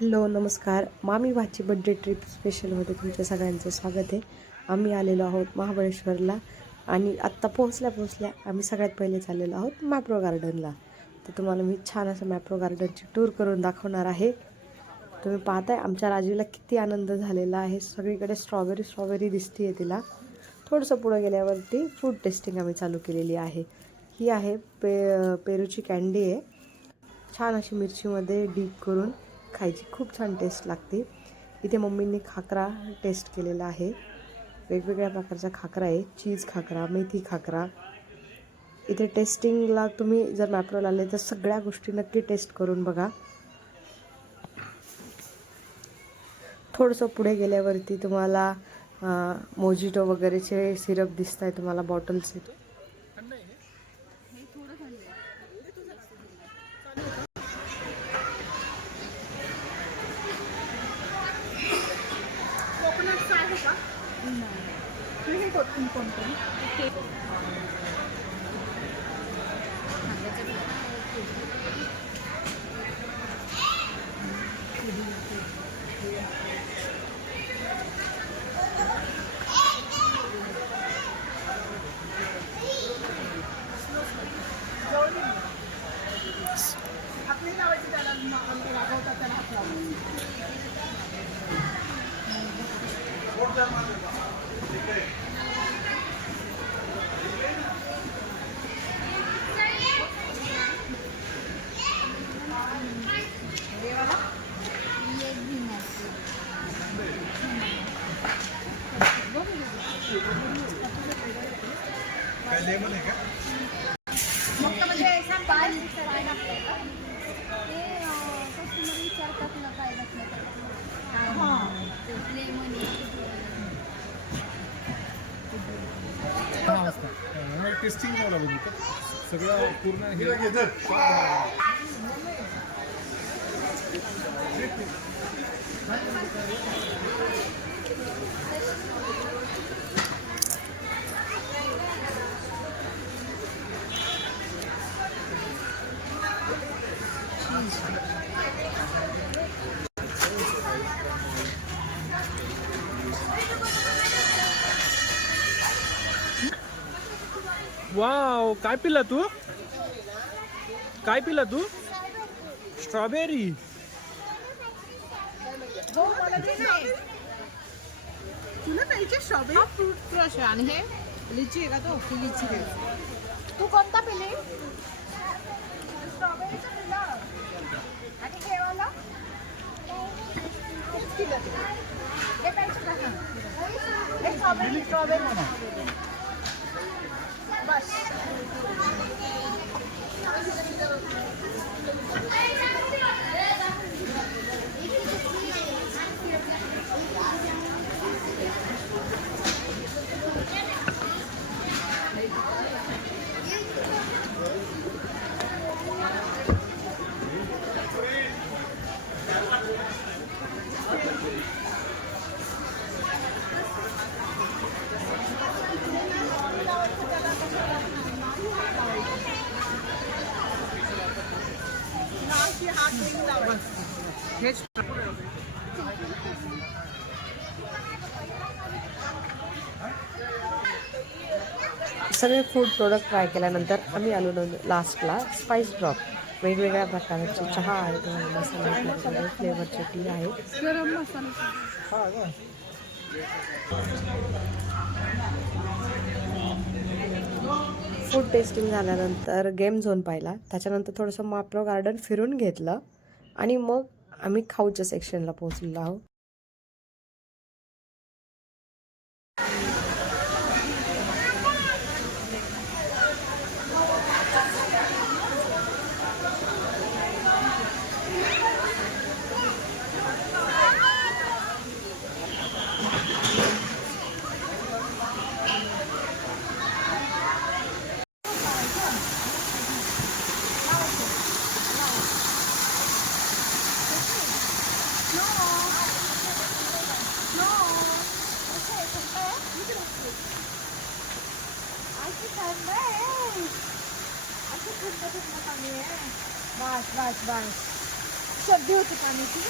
Hello नमस्कार. मामी भाची बड्डे ट्रिप स्पेशलमध्ये तुमच्या सगळ्यांचं स्वागत आहे. आम्ही आलेलो आहोत महाबळेश्वरला आणि आत्ता पोहोचल्या आम्ही सगळ्यात पहिले चाललेलो आहोत मॅप्रो गार्डनला. तर तुम्हाला मी छान असं मॅप्रो गार्डनची टूर करून दाखवणार आहे. तुम्ही पाहताय आमच्या राजीला किती आनंद झालेला आहे. सगळीकडे स्ट्रॉबेरी दिसते आहे तिला. थोडंसं पुढं गेल्यावरती फूड टेस्टिंग आम्ही चालू केलेली आहे. ही आहे पेरूची कँडी आहे. छान अशी मिरचीमध्ये डीप करून खायची, खूप छान टेस्ट लागते. इथे मम्मींनी खाकरा टेस्ट केलेला आहे. वेगवेगळ्या प्रकारचा खाकरा आहे, चीज खाकरा, मेथी खाकरा. इथे टेस्टिंगला तुम्ही जर मॅप्रोला आले तर सगळ्या गोष्टी नक्की टेस्ट करून बघा. थोडंसं पुढे गेल्यावरती तुम्हाला मोजिटो वगैरेचे सिरप दिसत आहे तुम्हाला बॉटल्स. लेमन आहे का? मग म्हणजे काय ते कस्टमर विचारतात ना काय घातलं तर लेमन टेस्टिंग मला बघितलं सगळं पूर्ण हे वाव. काय पिला तू? काय पिला तू? स्ट्रॉबेरी. तुला पाहिजे स्ट्रॉबेरी फ्रूट क्रश आणि हे लिची आहे का तो लिची तू कोणता पिले स्ट्रॉबेरीचा पिला आणि हे वाला हे पाहिजे का हे स्ट्रॉबेरी बस. सगळे फूड प्रोडक्ट ट्राय केल्यानंतर आम्ही आलो लास्टला स्पाइस ड्रॉप. वेगवेगळ्या प्रकारचे चहा आहेत, मसाला फ्लेवरची टी आहे. गरम मसाला फूड टेस्टिंग झाल्यानंतर गेम झोन पाहिला. त्याच्यानंतर थोडंसं मॅप्रो गार्डन फिरून घेतलं आणि मग आम्ही खाऊच्या सेक्शनला पोहोचलेलो आहोत. बस बस बस. सर्दी होती पाण्याची.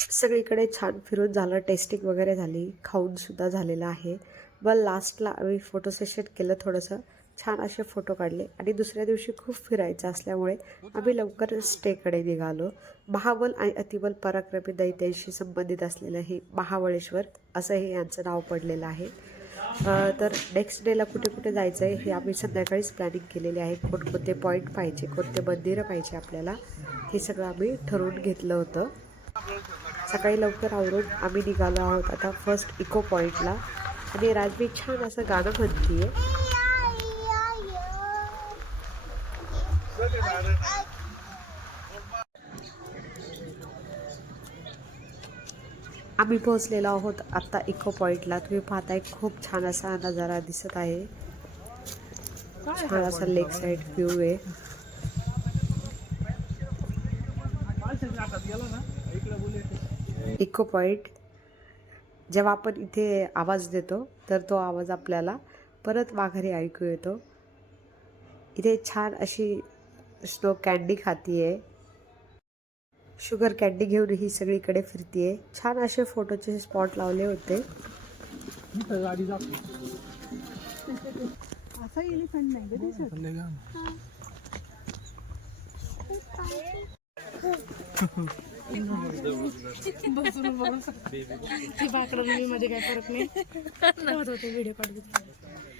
सगळीकडे छान फिरून झालं, टेस्टिंग वगैरे झाली, खाऊन सुद्धा झालेलं आहे. मग लास्टला आम्ही फोटो सेशन केलं थोडंसं, छान असे फोटो काढले आणि दुसऱ्या दिवशी खूप फिरायचं असल्यामुळे आम्ही लवकर स्टेकडे निघालो. महाबल आणि अतिबल पराक्रमी दैत्यांशी संबंधित असलेलं हे महाबळेश्वर असं हे यांचं नाव पडलेलं आहे. तर नेक्स्ट डेला कुठे कुठे जायचं आहे हे आम्ही संध्याकाळीच प्लॅनिंग केलेले आहे. कोणकोणते पॉईंट पाहिजे, कोणते मंदिरं पाहिजे आपल्याला, हे सगळं आम्ही ठरवून घेतलं होतं. सकाळी लवकर आवरून आम्ही निघालो आहोत आता फर्स्ट इको पॉईंटला. आणि राजबी छान असं गाणं म्हणतीये. आम्ही पोहोचलेलो आहोत आता इको पॉईंटला. तुम्ही पाहताय खूप छान असा नजारा दिसत आहे. छान असा लेक साईड व्ह्यू आहे. इको पॉईंट जेव्हा आपण इथे आवाज देतो तर तो आवाज आपल्याला परत माघारी ऐकू येतो. इथे छान अशी स्नो कॅन्डी खातीये, शुगर कॅन्डी घेऊन ही सगळीकडे फिरतीये. छान असे फोटोचे स्पॉट लावले होते. असा एलिफंट नाही ग दिसत. मध्ये काय फरक नाही. व्हिडिओ काढतो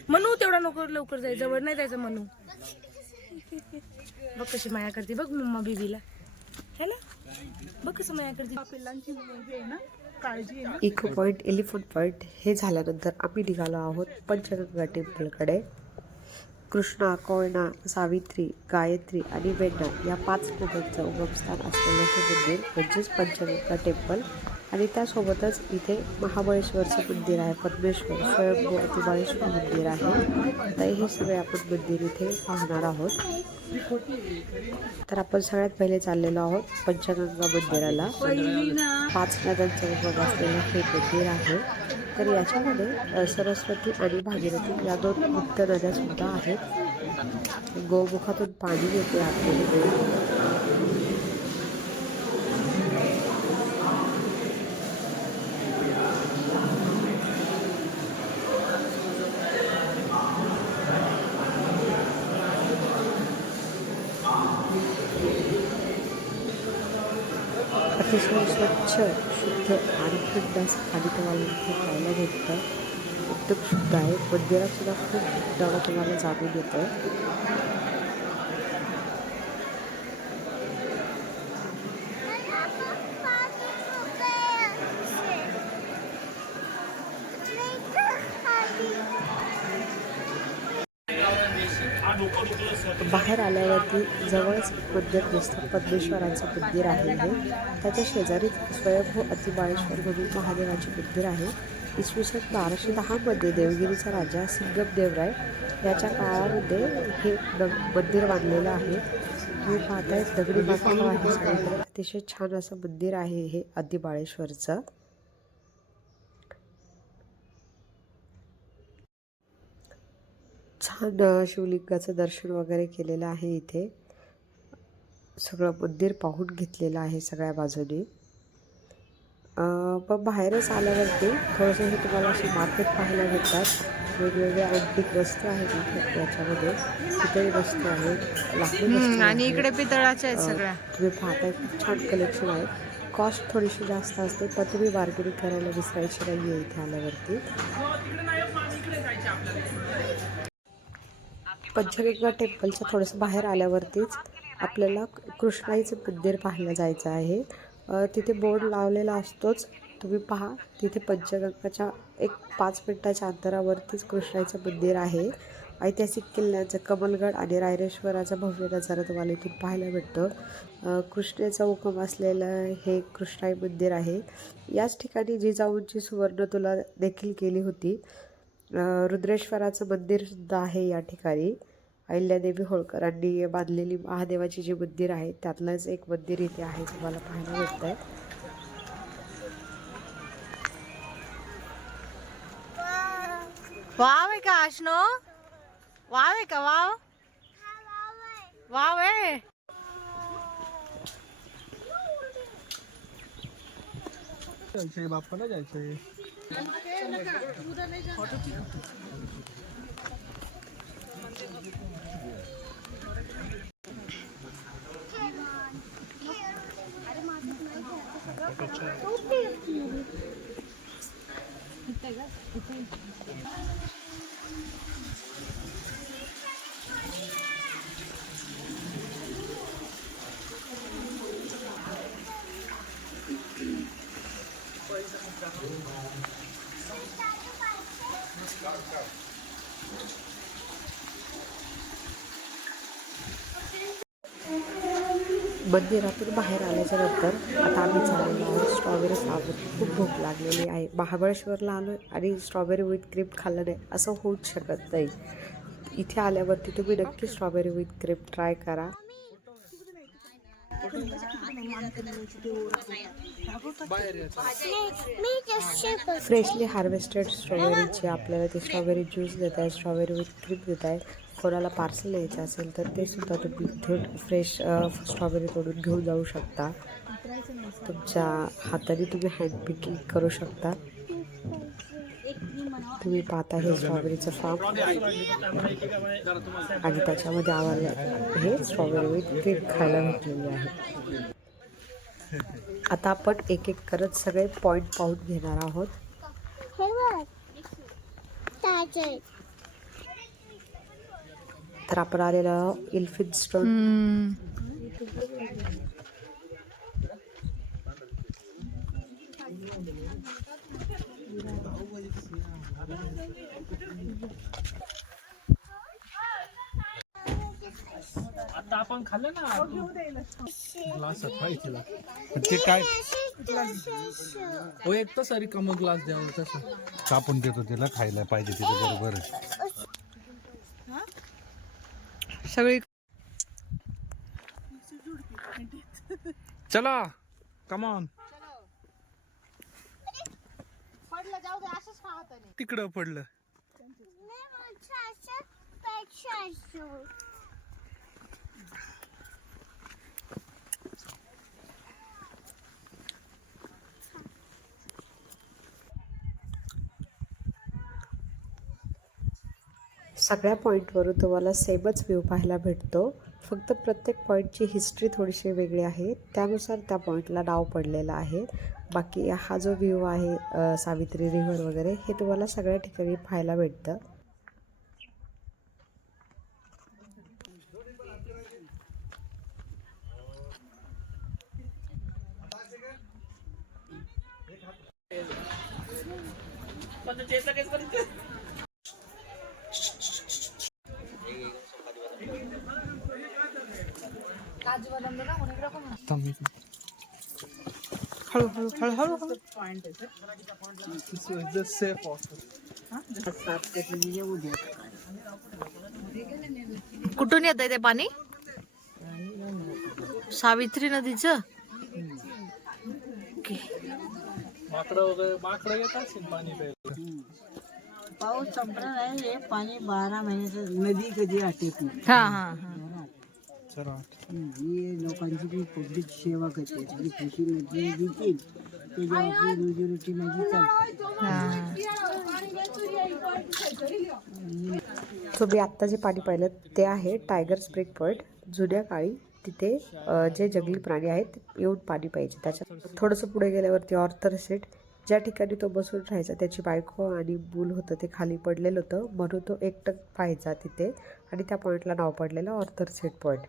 म्हणू तेवढा नको लवकर जायचं, जवळ नाही जायचं म्हणू. बघ कशी माया करते बघ मम्मा बेबीला, है ना. बघ कसं माया करते. पिल्लांची आहे ना काळजी आहे. इको पॉईंट, एलिफंट पॉईंट हे झाल्यानंतर आम्ही निघालो आहोत पंचगंगा टेम्पलकडे. कृष्णा, कोयना, सावित्री, गायत्री आणि वेण्णा या 5 नद्यांचं उगमस्थान असलेलं हे मंदिर म्हणजेच पंचगंगा टेम्पल. आणि त्यासोबतच इथे महाबळेश्वरचं मंदिर आहे, पद्मेश्वर, स्वयंभू अतिबाळेश्वर मंदिर आहे. तर हे सगळे आपण मंदिर इथे पाहणार आहोत. तर आपण सगळ्यात पहिले चाललेलो आहोत पंचगंगा मंदिराला. 5 नद्यांचं उगम असलेलं हे मंदिर आहे. तर याच्यामध्ये सरस्वती आणि भागीरथी या 2 मुख्य नद्या सुद्धा आहेत. गोमुखातून पाणी येते आपल्याकडे. अतिशय स्वच्छ, शुद्ध आणि थंड असं पाणी तुम्हाला इथे पाहायला भेटतं. एकदम शुद्ध आहे. मंदिरात सुद्धा खूप थंडावा तुम्हाला जाणून येतं. बाहेर आल्यावरती जवळच मंदिर दिसतं, पद्मेश्वराचं मंदिर आहे हे. त्याच्या शेजारीच स्वयंभू अतिबाळेश्वर म्हणून महादेवाचे मंदिर आहे. इसवी सन 1210 देवगिरीचा राजा सिंगमदेवराय याच्या काळामध्ये हे मंदिर बांधलेलं आहे. तुम्ही पाहताय दगडी बांधकाम आहे सगळीकडे. अतिशय छान असं मंदिर आहे हे अतिबाळेश्वरचं. छान शिवलिंगाचं दर्शन वगैरे केलेलं आहे इथे. सगळं मंदिर पाहून घेतलेलं आहे सगळ्या बाजूनी. पण बाहेरच आल्यावरती थोडंसं हे तुम्हाला असे मार्केट पाहायला भेटतात. वेगवेगळ्या अँटिक वस्तू आहेत इथे. याच्यामध्ये पितळी वस्तू आहेत, लाकडी वस्तू आणि इकडे पितळाच्या आहेत सगळ्या. तुम्ही पाहताय खूप छान कलेक्शन आहे. कॉस्ट थोडीशी जास्त असते पण तुम्ही बार्गेनिंग करायला विसरायची नाही आहे इथे आल्यावरती. पंचगंगा टेम्पलच्या थोडंसं बाहेर आल्यावरतीच आपल्याला कृष्णाईचं मंदिर पाहायला जायचं आहे. तिथे बोर्ड लावलेला असतोच, तुम्ही पहा. तिथे पंचगंगाच्या एक 5 मिनिटाच्या अंतरावरतीच कृष्णाईचं मंदिर आहे. ऐतिहासिक किल्ल्यांचं कमलगड आणि रायरेश्वराचा भव्य नजारा तुम्हाला इथून पाहायला भेटतं. कृष्णेचा उगम असलेलं हे कृष्णाई मंदिर आहे. याच ठिकाणी जिजाऊंची सुवर्णतुला देखील केली होती. रुद्रेश्वराचं मंदिरसुद्धा आहे या ठिकाणी. अहिल्यादेवी होळकरांनी बांधलेली महादेवाची जी मंदिर आहे त्यातलंच एक मंदिर इथे आहे, तुम्हाला पाहायला भेटत आहे. वाव आहे का आशनो? वाव आहे का? वाव वाव आहे. जायचंय बाप्पाला जायचंय. मंदिरातून बाहेर आल्याच्या नंतर आता आम्ही चाललेलो आहोत स्ट्रॉबेरी फ्लावर. खूप भूक लागलेली आहे. महाबळेश्वरला आलो आणि स्ट्रॉबेरी विथ क्रीम खाल्लं नाही असं होऊच शकत नाही. इथे आल्यावरती तुम्ही नक्की स्ट्रॉबेरी विथ क्रीम ट्राय करा. फ्रेशली हार्वेस्टेड स्ट्रॉबेरीचे आपल्याला ते स्ट्रॉबेरी ज्यूस देत आहे, स्ट्रॉबेरी विथ क्रीम देत आहे. कोणाला पार्सल यायचं असेल तर ते सुद्धा तुम्ही इथे फ्रेश स्ट्रॉबेरी तोडून घेऊन जाऊ शकता. तुमच्या हाताने तुम्ही हँड पिकिंग करू शकता. तुम्ही पाहता हे स्ट्रॉबेरीचं फार्म आणि त्याच्यामध्ये आम्हाला हे स्ट्रॉबेरी विथ क्रीम खायला भेटलेली आहे. आता आपण एक एक करत सगळे पॉइंट पाहून घेणार आहोत. तर आपण आलेलो इल्फिन्स्टन. आता आपण खाल्लं ना ग्लास तिला ते काय हो एक तर सारी कम ग्लास द्यावं तसं कापून देतो तिला खायला पाहिजे तिथे बरोबर. सगळी चला कम ऑन. तिकडं पडलं. सगळ्या पॉईंटवरून तुम्हाला सेमच व्ह्यू पाहायला भेटतो. फक्त प्रत्येक पॉईंटची हिस्ट्री थोडीशी वेगळी आहे, त्यानुसार त्या पॉईंटला नाव पडलेलं आहे. बाकी हा जो व्ह्यू आहे सावित्री रिव्हर वगैरे हे तुम्हाला सगळ्या ठिकाणी पाहायला भेटतं. कुठून येत आहे ते पाणी? सावित्री नदीचं. माकडं वगैरे माकडं येत असेल पाणी प्यायला. पाऊस संपला नाही हे पाणी 12 महिन्याचं नदी कधी आटत नाही. हा हा हा. ही लोकांची ती पब्लिक सेवा करते. आपली कृषी नदी देतील त्याच्या आपली रोजीरोटी नदी चालते. तुम्ही आत्ता जे पाणी पाहिलं ते आहे टायगर स्प्रिंग पॉईंट. जुन्या काळी तिथे जे जंगली प्राणी आहेत ते येऊन पाणी प्यायचे. त्याच्यात थोडंसं पुढे गेल्यावरती ऑर्थर सीट, ज्या ठिकाणी तो बसून राहायचा त्याची बायको आणि मूल होतं ते खाली पडलेलं होतं म्हणून तो एकटक पाहायचा तिथे आणि त्या पॉईंटला नाव पडलेलं ऑर्थर सीट पॉईंट.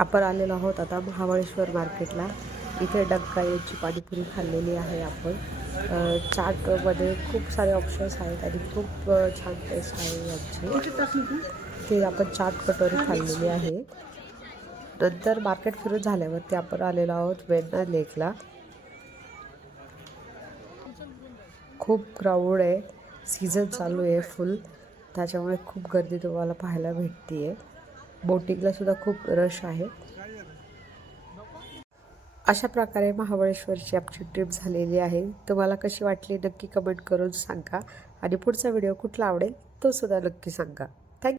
आपण आलेलो आहोत आता महाबळेश्वर मार्केटला. इथे डग्गा यांची पाणीपुरी खाल्लेली आहे आपण. चाटमध्ये खूप सारे ऑप्शन्स आहेत आणि खूप छान टेस्ट आहे यांची. ते आपण चाट कटोरी खाल्लेली आहे. नंतर मार्केट फिरून झाल्यावरती आपण आलेलो आहोत वेण्णा लेकला. खूप क्राऊड आहे, सीझन चालू आहे फुल, त्याच्यामुळे खूप गर्दी तुम्हाला पाहायला भेटते आहे. बोटिंगला सुद्धा खूप रश आहे. अशा प्रकारे महाबळेश्वरची आमची ट्रिप झालेली आहे. तुम्हाला कशी वाटली नक्की कमेंट करून सांगा आणि पुढचा व्हिडिओ कुठला आवडेल तो सुद्धा नक्की सांगा.